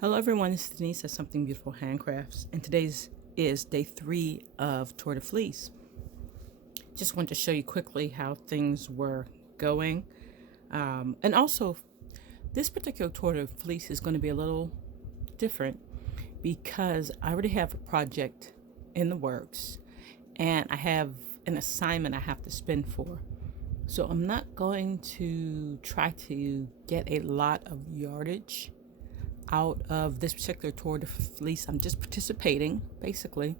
Hello everyone, this is Denise at Something Beautiful Handcrafts, and today's is day 3 of Tour de Fleece. Just wanted to show you quickly how things were going. And also, this particular Tour de Fleece is going to be a little different because I already have a project in the works and I have an assignment I have to spin for. So I'm not going to try to get a lot of yardage out of this particular Tour de Fleece. I'm just participating, basically,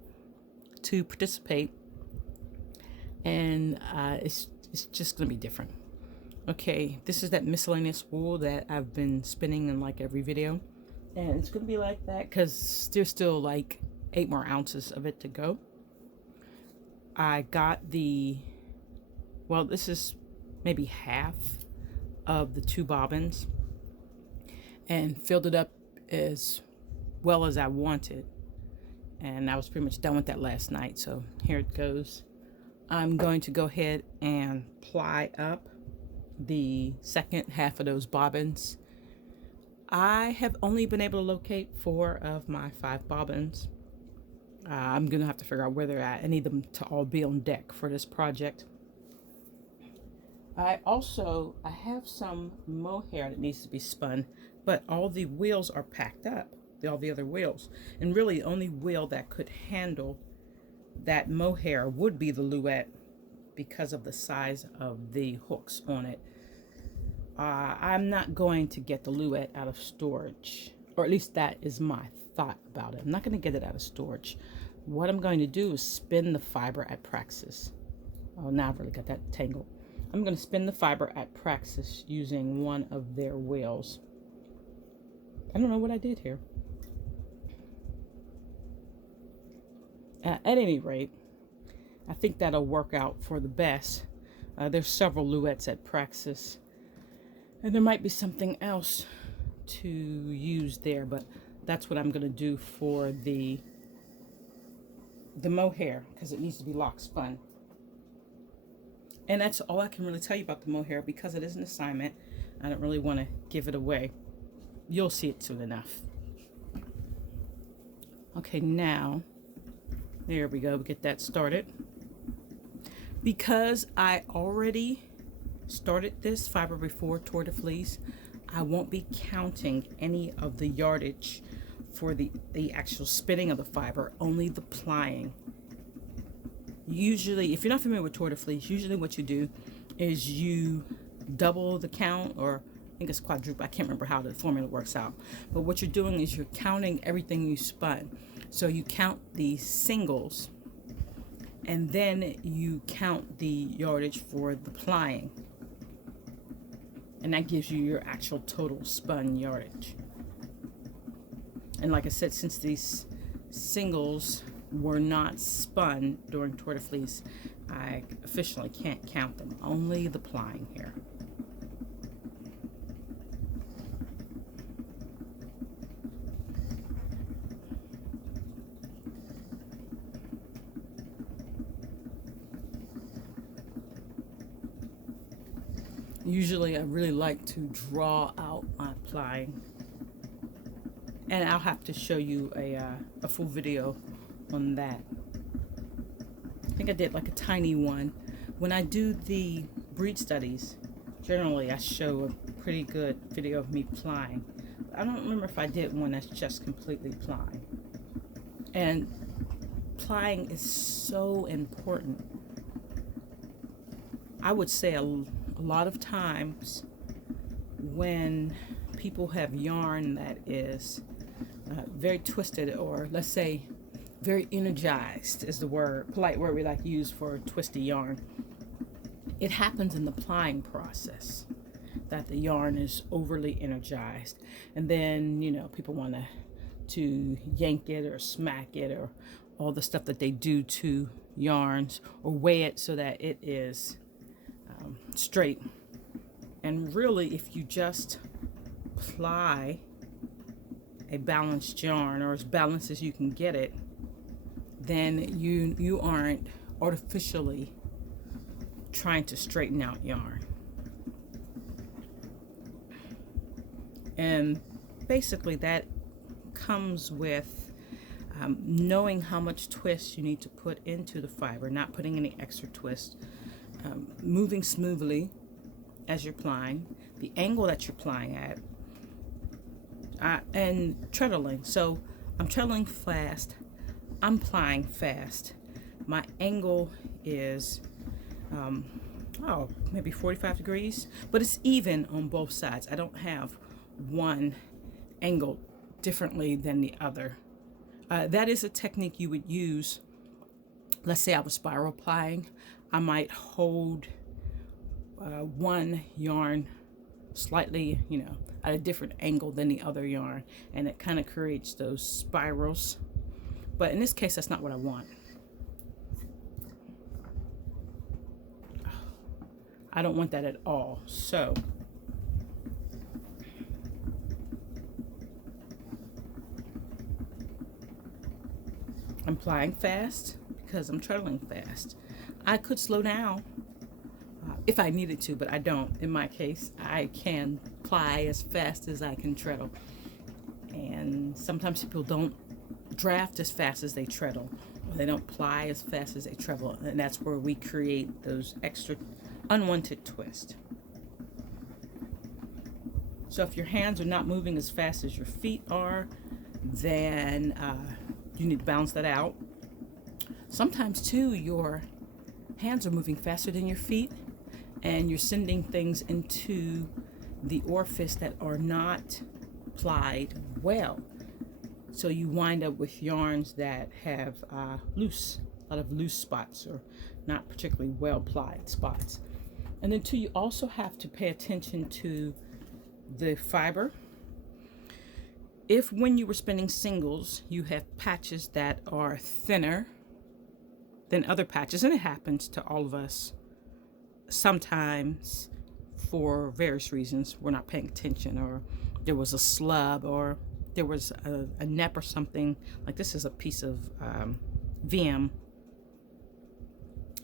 to participate, and it's just going to be different. Okay, this is that miscellaneous wool that I've been spinning in like every video, and it's going to be like that because there's still like 8 more ounces of it to go. I got this is maybe half of the 2 bobbins and filled it up as well as I wanted, and I was pretty much done with that last night. So here it goes. I'm going to go ahead and ply up the second half of those bobbins. I have only been able to locate 4 of my 5 bobbins. I'm gonna have to figure out where they're at. I need them to all be on deck for this project. I have some mohair that needs to be spun, but all the wheels are packed up, all the other wheels. And really the only wheel that could handle that mohair would be the Luette because of the size of the hooks on it. I'm not going to get the Luette out of storage, or at least that is my thought about it. I'm not going to get it out of storage. What I'm going to do is spin the fiber at Praxis. Oh, now I've really got that tangled. I'm going to spin the fiber at Praxis using one of their wheels. I don't know what I did here. At any rate, I think that'll work out for the best. There's several Luettes at Praxis, and there might be something else to use there, but that's what I'm going to do for the mohair because it needs to be lock spun. And that's all I can really tell you about the mohair because it is an assignment. I don't really want to give it away. You'll see it soon enough. Okay, now, there we go. We get that started. Because I already started this fiber before Tour de Fleece, I won't be counting any of the yardage for the actual spinning of the fiber, only the plying. Usually, if you're not familiar with Tour de Fleece, usually what you do is you double the count, or I think it's quadruple. I can't remember how the formula works out. But what you're doing is you're counting everything you spun. So you count the singles, and then you count the yardage for the plying. And that gives you your actual total spun yardage. And like I said, since these singles were not spun during Tour de Fleece, I officially can't count them, only the plying here. Usually I really like to draw out my plying, and I'll have to show you a full video on that. I think I did like a tiny one. When I do the breed studies, generally I show a pretty good video of me plying. I don't remember if I did one that's just completely plying. And plying is so important. I would say a lot of times when people have yarn that is very twisted, or let's say very energized is the word, polite word we like to use for twisty yarn. It happens in the plying process that the yarn is overly energized, and then people want to yank it or smack it or all the stuff that they do to yarns, or weigh it so that it is straight. And really, if you just ply a balanced yarn, or as balanced as you can get it, then you aren't artificially trying to straighten out yarn. And basically that comes with knowing how much twist you need to put into the fiber, not putting any extra twist, moving smoothly as you're plying, the angle that you're plying at, and treadling. So I'm treadling fast, I'm plying fast. My angle is maybe 45 degrees, but it's even on both sides. I don't have one angle differently than the other. That is a technique you would use. Let's say I was spiral plying. I might hold one yarn slightly, at a different angle than the other yarn, and it kind of creates those spirals. But in this case, that's not what I want. I don't want that at all. So I'm plying fast because I'm treadling fast. I could slow down if I needed to, but I don't. In my case, I can ply as fast as I can treadle. And sometimes people don't draft as fast as they treadle, or they don't ply as fast as they treadle, and that's where we create those extra unwanted twists. So if your hands are not moving as fast as your feet are, then you need to balance that out. Sometimes too, your hands are moving faster than your feet, and you're sending things into the orifice that are not plied well. So you wind up with yarns that have a lot of loose spots, or not particularly well plied spots. And then too, you also have to pay attention to the fiber. If when you were spinning singles, you have patches that are thinner than other patches, and it happens to all of us sometimes for various reasons, we're not paying attention, or there was a slub, or there was a nep or something. Like this is a piece of VM.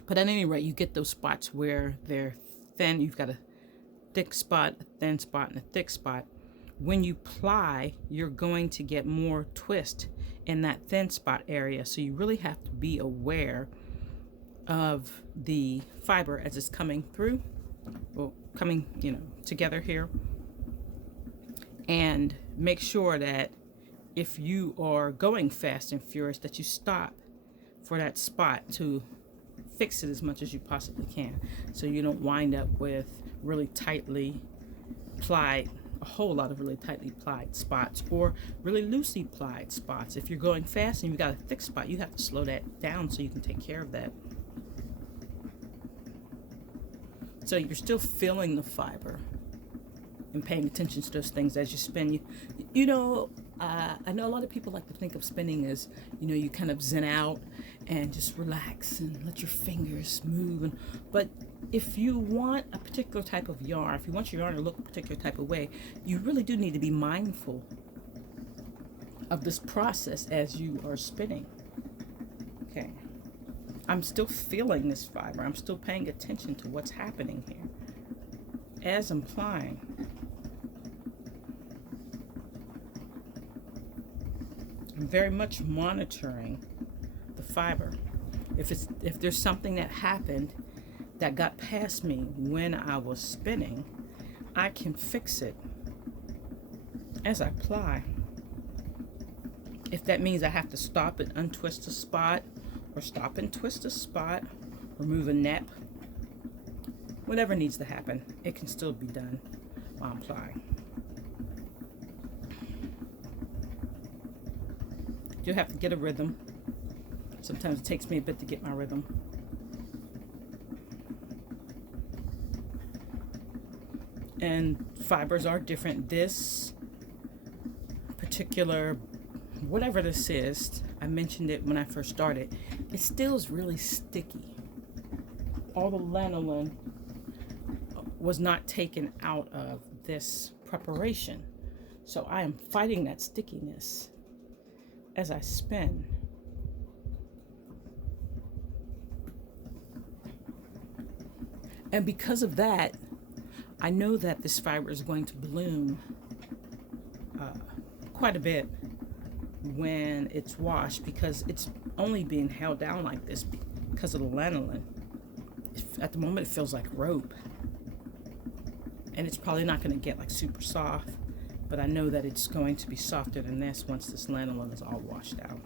But at any rate, you get those spots where they're thin. You've got a thick spot, a thin spot, and a thick spot. When you ply, you're going to get more twist in that thin spot area. So you really have to be aware of the fiber as it's coming through, well, coming, together here. And make sure that if you are going fast and furious, that you stop for that spot to fix it as much as you possibly can, so you don't wind up with really tightly plied, a whole lot of really tightly plied spots, or really loosely plied spots. If you're going fast and you've got a thick spot, you have to slow that down so you can take care of that. So you're still feeling the fiber and paying attention to those things as you spin. I know a lot of people like to think of spinning as, you kind of zen out and just relax and let your fingers move. But if you want a particular type of yarn, if you want your yarn to look a particular type of way, you really do need to be mindful of this process as you are spinning. Okay. I'm still feeling this fiber. I'm still paying attention to what's happening here as I'm plying. I'm very much monitoring the fiber. If there's something that happened that got past me when I was spinning, I can fix it as I ply. If that means I have to stop and untwist a spot, or stop and twist a spot, remove a nep, whatever needs to happen, it can still be done while I'm plying. You have to get a rhythm. Sometimes it takes me a bit to get my rhythm. And fibers are different. This particular, whatever this is, I mentioned it when I first started, it still is really sticky. All the lanolin was not taken out of this preparation. So I am fighting that stickiness as I spin. And because of that, I know that this fiber is going to bloom quite a bit when it's washed, because it's only being held down like this because of the lanolin. At the moment it feels like rope, and it's probably not going to get like super soft, but I know that it's going to be softer than this once this lanolin is all washed out.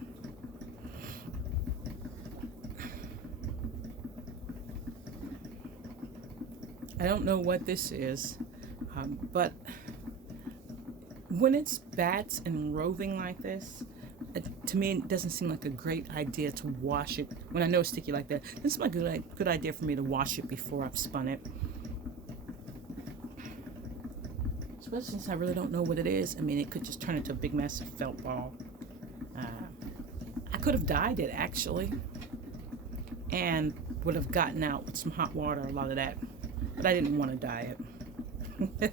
I don't know what this is, but when it's bats and roving like this, to me it doesn't seem like a great idea to wash it. When I know it's sticky like that, this is a good idea for me to wash it before I've spun it. Especially since I really don't know what it is. I mean, it could just turn into a big massive felt ball. I could have dyed it actually, and would have gotten out with some hot water a lot of that, but I didn't want to dye it.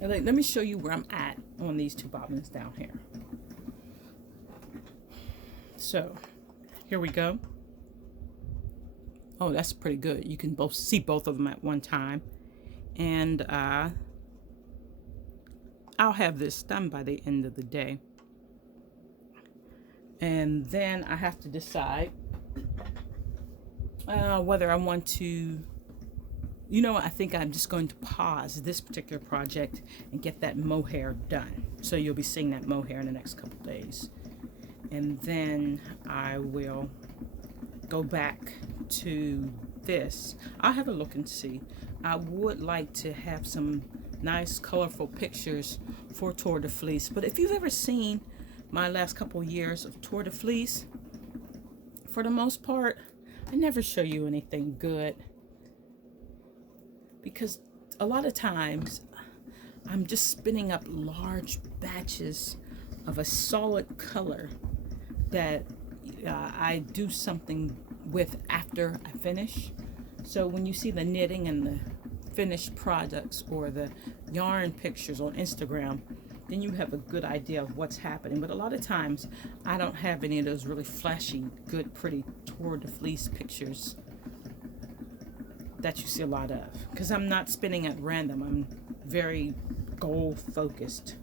Let me show you where I'm at on these two bobbins down here. So here we go. Oh, that's pretty good. You can see both of them at one time. And I'll have this done by the end of the day. And then I have to decide whether I want to, I think I'm just going to pause this particular project and get that mohair done. So you'll be seeing that mohair in the next couple days. And then I will go back to this. I'll have a look and see. I would like to have some nice colorful pictures for Tour de Fleece. But if you've ever seen my last couple years of Tour de Fleece, for the most part, I never show you anything good. Because a lot of times I'm just spinning up large batches of a solid color that I do something with after I finish. So when you see the knitting and the finished products or the yarn pictures on Instagram, then you have a good idea of what's happening. But a lot of times I don't have any of those really flashy, good, pretty Tour de Fleece pictures that you see a lot of, because I'm not spinning at random. I'm very goal focused.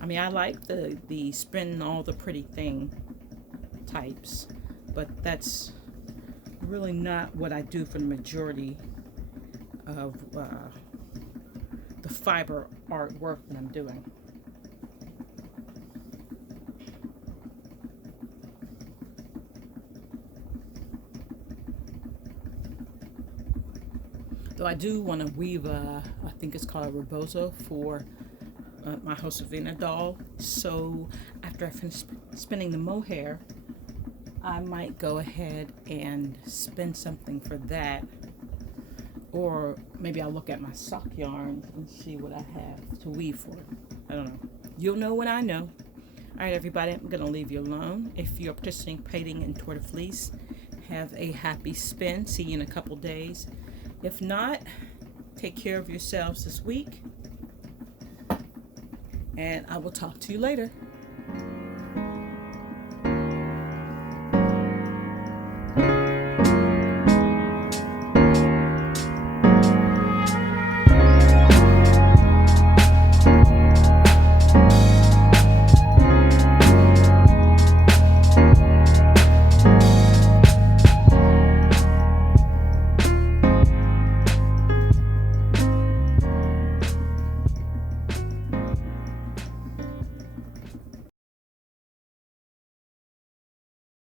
I mean, I like the spin all the pretty thing types, but that's really not what I do for the majority of the fiber artwork that I'm doing. Though I do want to weave I think it's called a rebozo for my Josefina doll. So after I finish spinning the mohair, I might go ahead and spin something for that. Or maybe I'll look at my sock yarns and see what I have to weave for it. I don't know. You'll know when I know. All right, everybody, I'm going to leave you alone. If you're participating in Tour de Fleece, have a happy spin. See you in a couple days. If not, take care of yourselves this week, and I will talk to you later.